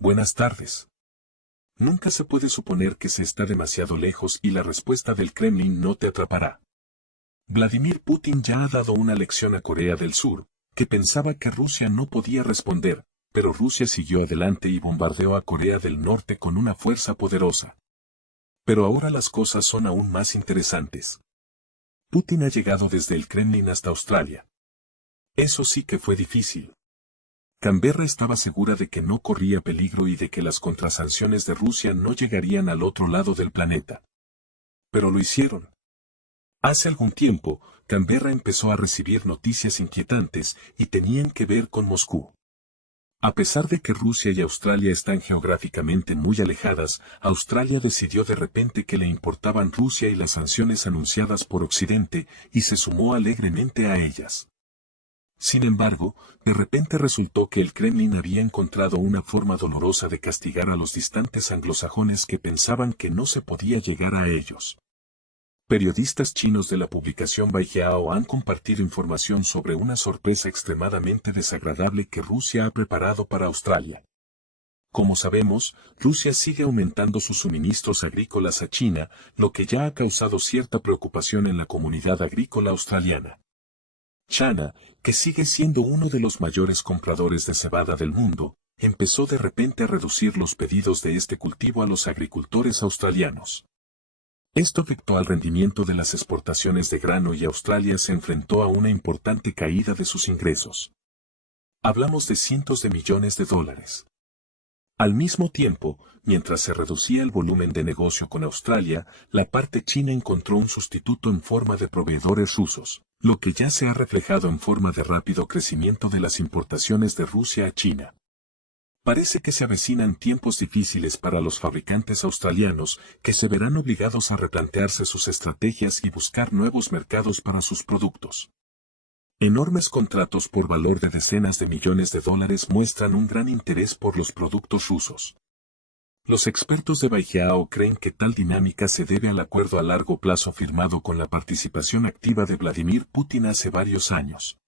Buenas tardes. Nunca se puede suponer que se está demasiado lejos y la respuesta del Kremlin no te atrapará. Vladimir Putin ya ha dado una lección a Corea del Sur, que pensaba que Rusia no podía responder, pero Rusia siguió adelante y bombardeó a Corea del Norte con una fuerza poderosa. Pero ahora las cosas son aún más interesantes. Putin ha llegado desde el Kremlin hasta Australia. Eso sí que fue difícil. Canberra estaba segura de que no corría peligro y de que las contrasanciones de Rusia no llegarían al otro lado del planeta. Pero lo hicieron. Hace algún tiempo, Canberra empezó a recibir noticias inquietantes y tenían que ver con Moscú. A pesar de que Rusia y Australia están geográficamente muy alejadas, Australia decidió de repente que le importaban Rusia y las sanciones anunciadas por Occidente, y se sumó alegremente a ellas. Sin embargo, de repente resultó que el Kremlin había encontrado una forma dolorosa de castigar a los distantes anglosajones que pensaban que no se podía llegar a ellos. Periodistas chinos de la publicación Baijiao han compartido información sobre una sorpresa extremadamente desagradable que Rusia ha preparado para Australia. Como sabemos, Rusia sigue aumentando sus suministros agrícolas a China, lo que ya ha causado cierta preocupación en la comunidad agrícola australiana. China, que sigue siendo uno de los mayores compradores de cebada del mundo, empezó de repente a reducir los pedidos de este cultivo a los agricultores australianos. Esto afectó al rendimiento de las exportaciones de grano y Australia se enfrentó a una importante caída de sus ingresos. Hablamos de cientos de millones de dólares. Al mismo tiempo, mientras se reducía el volumen de negocio con Australia, la parte china encontró un sustituto en forma de proveedores rusos, lo que ya se ha reflejado en forma de rápido crecimiento de las importaciones de Rusia a China. Parece que se avecinan tiempos difíciles para los fabricantes australianos, que se verán obligados a replantearse sus estrategias y buscar nuevos mercados para sus productos. Enormes contratos por valor de decenas de millones de dólares muestran un gran interés por los productos rusos. Los expertos de Baijiao creen que tal dinámica se debe al acuerdo a largo plazo firmado con la participación activa de Vladimir Putin hace varios años.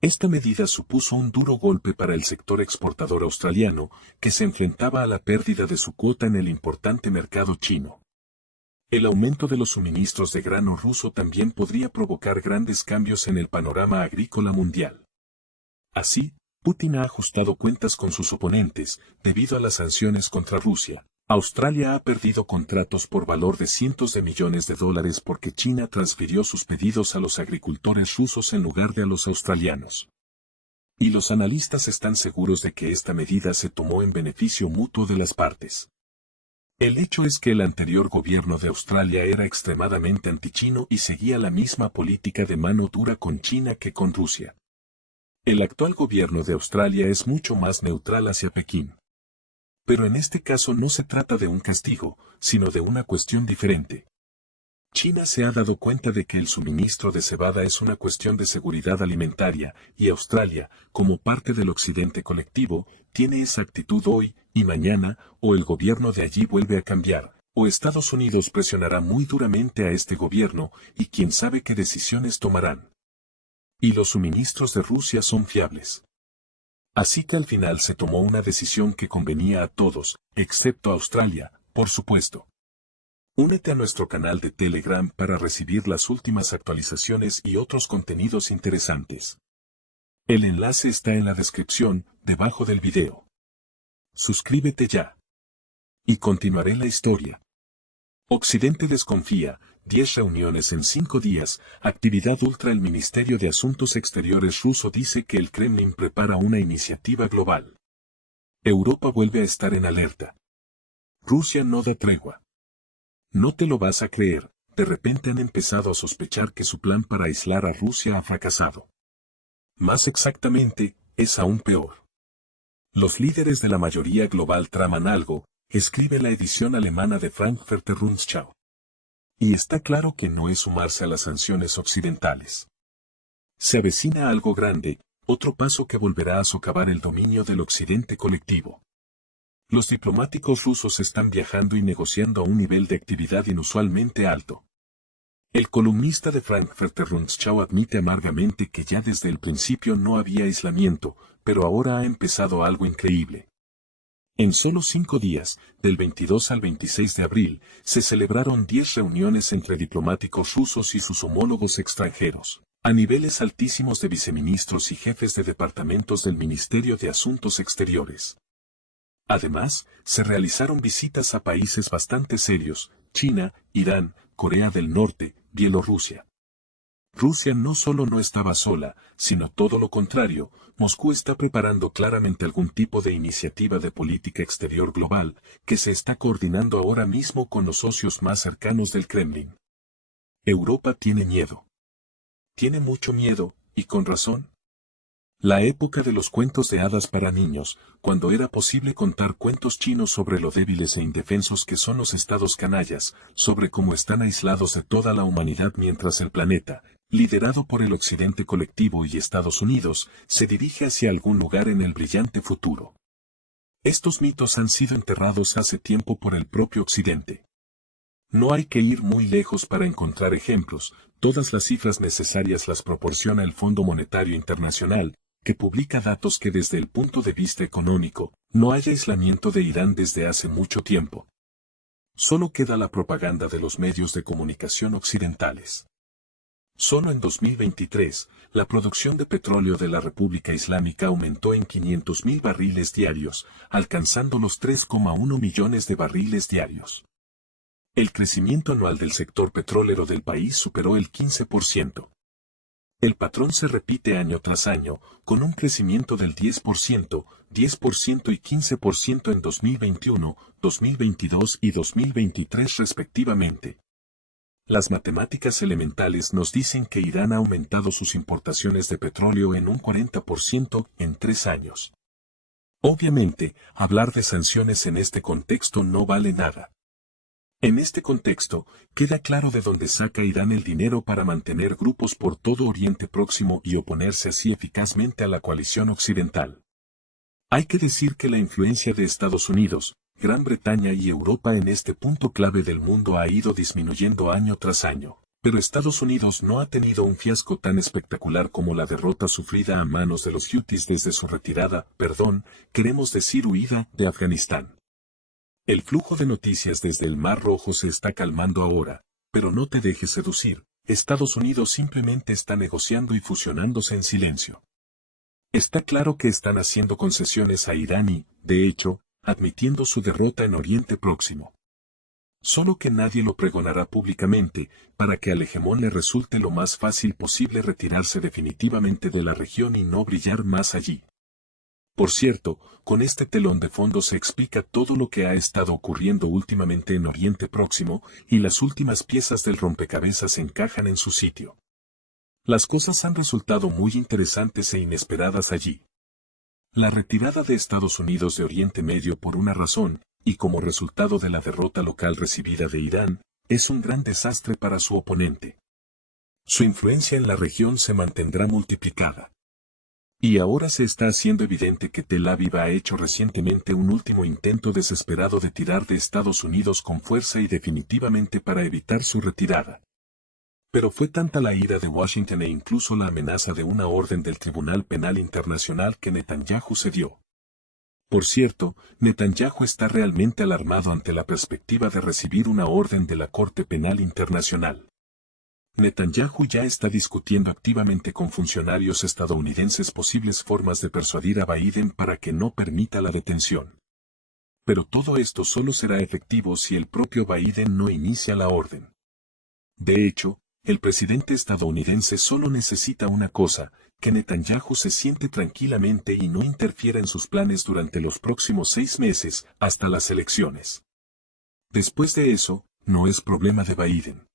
Esta medida supuso un duro golpe para el sector exportador australiano, que se enfrentaba a la pérdida de su cuota en el importante mercado chino. El aumento de los suministros de grano ruso también podría provocar grandes cambios en el panorama agrícola mundial. Así, Putin ha ajustado cuentas con sus oponentes, debido a las sanciones contra Rusia. Australia ha perdido contratos por valor de cientos de millones de dólares porque China transfirió sus pedidos a los agricultores rusos en lugar de a los australianos. Y los analistas están seguros de que esta medida se tomó en beneficio mutuo de las partes. El hecho es que el anterior gobierno de Australia era extremadamente antichino y seguía la misma política de mano dura con China que con Rusia. El actual gobierno de Australia es mucho más neutral hacia Pekín. Pero en este caso no se trata de un castigo, sino de una cuestión diferente. China se ha dado cuenta de que el suministro de cebada es una cuestión de seguridad alimentaria, y Australia, como parte del occidente colectivo, tiene esa actitud hoy, y mañana, o el gobierno de allí vuelve a cambiar, o Estados Unidos presionará muy duramente a este gobierno, y quién sabe qué decisiones tomarán. Y los suministros de Rusia son fiables. Así que al final se tomó una decisión que convenía a todos, excepto a Australia, por supuesto. Únete a nuestro canal de Telegram para recibir las últimas actualizaciones y otros contenidos interesantes. El enlace está en la descripción, debajo del video. Suscríbete ya. Y continuaré la historia. Occidente desconfía, 10 reuniones en 5 días, actividad ultra. El Ministerio de Asuntos Exteriores ruso dice que el Kremlin prepara una iniciativa global. Europa vuelve a estar en alerta. Rusia no da tregua. No te lo vas a creer, de repente han empezado a sospechar que su plan para aislar a Rusia ha fracasado. Más exactamente, es aún peor. Los líderes de la mayoría global traman algo, escribe la edición alemana de Frankfurter Rundschau. Y está claro que no es sumarse a las sanciones occidentales. Se avecina algo grande, otro paso que volverá a socavar el dominio del occidente colectivo. Los diplomáticos rusos están viajando y negociando a un nivel de actividad inusualmente alto. El columnista de Frankfurter Rundschau admite amargamente que ya desde el principio no había aislamiento, pero ahora ha empezado algo increíble. En solo 5 días, del 22 al 26 de abril, se celebraron 10 reuniones entre diplomáticos rusos y sus homólogos extranjeros, a niveles altísimos de viceministros y jefes de departamentos del Ministerio de Asuntos Exteriores. Además, se realizaron visitas a países bastante serios: China, Irán, Corea del Norte, Bielorrusia. Rusia no solo no estaba sola, sino todo lo contrario. Moscú está preparando claramente algún tipo de iniciativa de política exterior global, que se está coordinando ahora mismo con los socios más cercanos del Kremlin. Europa tiene miedo. Tiene mucho miedo, y con razón. La época de los cuentos de hadas para niños, cuando era posible contar cuentos chinos sobre lo débiles e indefensos que son los estados canallas, sobre cómo están aislados de toda la humanidad mientras el planeta, liderado por el occidente colectivo y Estados Unidos, se dirige hacia algún lugar en el brillante futuro. Estos mitos han sido enterrados hace tiempo por el propio occidente. No hay que ir muy lejos para encontrar ejemplos. Todas las cifras necesarias las proporciona el Fondo Monetario Internacional, que publica datos que desde el punto de vista económico, no hay aislamiento de Irán desde hace mucho tiempo. Solo queda la propaganda de los medios de comunicación occidentales. Solo en 2023, la producción de petróleo de la República Islámica aumentó en 500.000 barriles diarios, alcanzando los 3,1 millones de barriles diarios. El crecimiento anual del sector petrolero del país superó el 15%. El patrón se repite año tras año, con un crecimiento del 10%, 10% y 15% en 2021, 2022 y 2023 respectivamente. Las matemáticas elementales nos dicen que Irán ha aumentado sus importaciones de petróleo en un 40% en 3 años. Obviamente, hablar de sanciones en este contexto no vale nada. En este contexto, queda claro de dónde saca Irán el dinero para mantener grupos por todo Oriente Próximo y oponerse así eficazmente a la coalición occidental. Hay que decir que la influencia de Estados Unidos, Gran Bretaña y Europa en este punto clave del mundo ha ido disminuyendo año tras año, pero Estados Unidos no ha tenido un fiasco tan espectacular como la derrota sufrida a manos de los hutis desde su retirada, queremos decir huida, de Afganistán. El flujo de noticias desde el Mar Rojo se está calmando ahora, pero no te dejes seducir. Estados Unidos simplemente está negociando y fusionándose en silencio. Está claro que están haciendo concesiones a Irán y, de hecho, admitiendo su derrota en Oriente Próximo. Solo que nadie lo pregonará públicamente, para que al hegemón le resulte lo más fácil posible retirarse definitivamente de la región y no brillar más allí. Por cierto, con este telón de fondo se explica todo lo que ha estado ocurriendo últimamente en Oriente Próximo, y las últimas piezas del rompecabezas encajan en su sitio. Las cosas han resultado muy interesantes e inesperadas allí. La retirada de Estados Unidos de Oriente Medio por una razón, y como resultado de la derrota local recibida de Irán, es un gran desastre para su oponente. Su influencia en la región se mantendrá multiplicada. Y ahora se está haciendo evidente que Tel Aviv ha hecho recientemente un último intento desesperado de tirar de Estados Unidos con fuerza y definitivamente para evitar su retirada. Pero fue tanta la ira de Washington e incluso la amenaza de una orden del Tribunal Penal Internacional que Netanyahu cedió. Por cierto, Netanyahu está realmente alarmado ante la perspectiva de recibir una orden de la Corte Penal Internacional. Netanyahu ya está discutiendo activamente con funcionarios estadounidenses posibles formas de persuadir a Biden para que no permita la detención. Pero todo esto solo será efectivo si el propio Biden no inicia la orden. De hecho, el presidente estadounidense solo necesita una cosa: que Netanyahu se siente tranquilamente y no interfiera en sus planes durante los próximos 6 meses, hasta las elecciones. Después de eso, no es problema de Biden.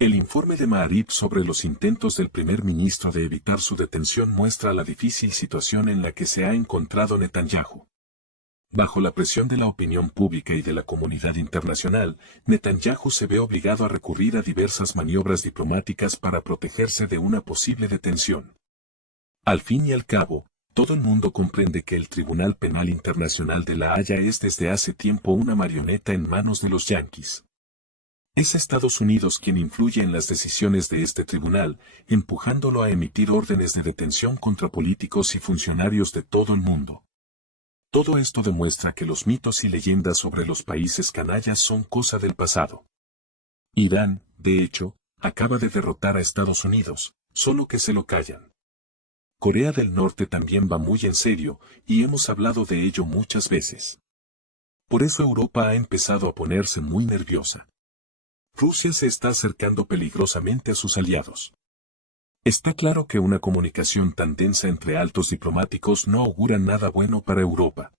El informe de Maariv sobre los intentos del primer ministro de evitar su detención muestra la difícil situación en la que se ha encontrado Netanyahu. Bajo la presión de la opinión pública y de la comunidad internacional, Netanyahu se ve obligado a recurrir a diversas maniobras diplomáticas para protegerse de una posible detención. Al fin y al cabo, todo el mundo comprende que el Tribunal Penal Internacional de La Haya es desde hace tiempo una marioneta en manos de los yanquis. Es Estados Unidos quien influye en las decisiones de este tribunal, empujándolo a emitir órdenes de detención contra políticos y funcionarios de todo el mundo. Todo esto demuestra que los mitos y leyendas sobre los países canallas son cosa del pasado. Irán, de hecho, acaba de derrotar a Estados Unidos, solo que se lo callan. Corea del Norte también va muy en serio, y hemos hablado de ello muchas veces. Por eso Europa ha empezado a ponerse muy nerviosa. Rusia se está acercando peligrosamente a sus aliados. Está claro que una comunicación tan densa entre altos diplomáticos no augura nada bueno para Europa.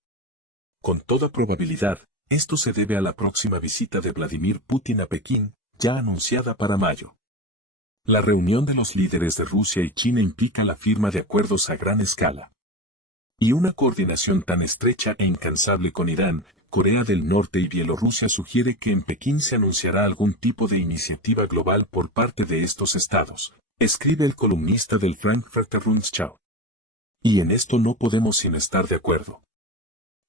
Con toda probabilidad, esto se debe a la próxima visita de Vladimir Putin a Pekín, ya anunciada para mayo. La reunión de los líderes de Rusia y China implica la firma de acuerdos a gran escala. Y una coordinación tan estrecha e incansable con Irán, Corea del Norte y Bielorrusia sugiere que en Pekín se anunciará algún tipo de iniciativa global por parte de estos estados, escribe el columnista del Frankfurter Rundschau. Y en esto no podemos sino estar de acuerdo.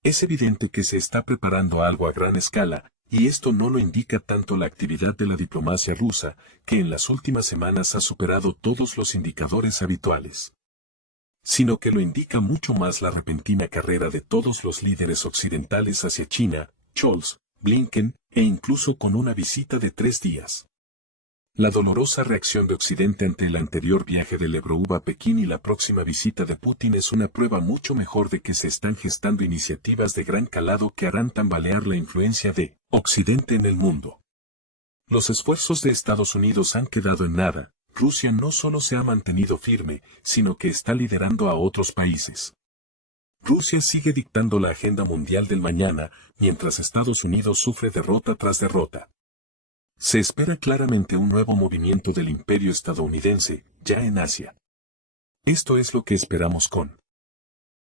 Es evidente que se está preparando algo a gran escala, y esto no lo indica tanto la actividad de la diplomacia rusa, que en las últimas semanas ha superado todos los indicadores habituales, sino que lo indica mucho más la repentina carrera de todos los líderes occidentales hacia China, Scholz, Blinken, e incluso con una visita de 3 días. La dolorosa reacción de Occidente ante el anterior viaje de Lavrov a Pekín y la próxima visita de Putin es una prueba mucho mejor de que se están gestando iniciativas de gran calado que harán tambalear la influencia de Occidente en el mundo. Los esfuerzos de Estados Unidos han quedado en nada. Rusia no solo se ha mantenido firme, sino que está liderando a otros países. Rusia sigue dictando la agenda mundial del mañana, mientras Estados Unidos sufre derrota tras derrota. Se espera claramente un nuevo movimiento del imperio estadounidense, ya en Asia. Esto es lo que esperamos con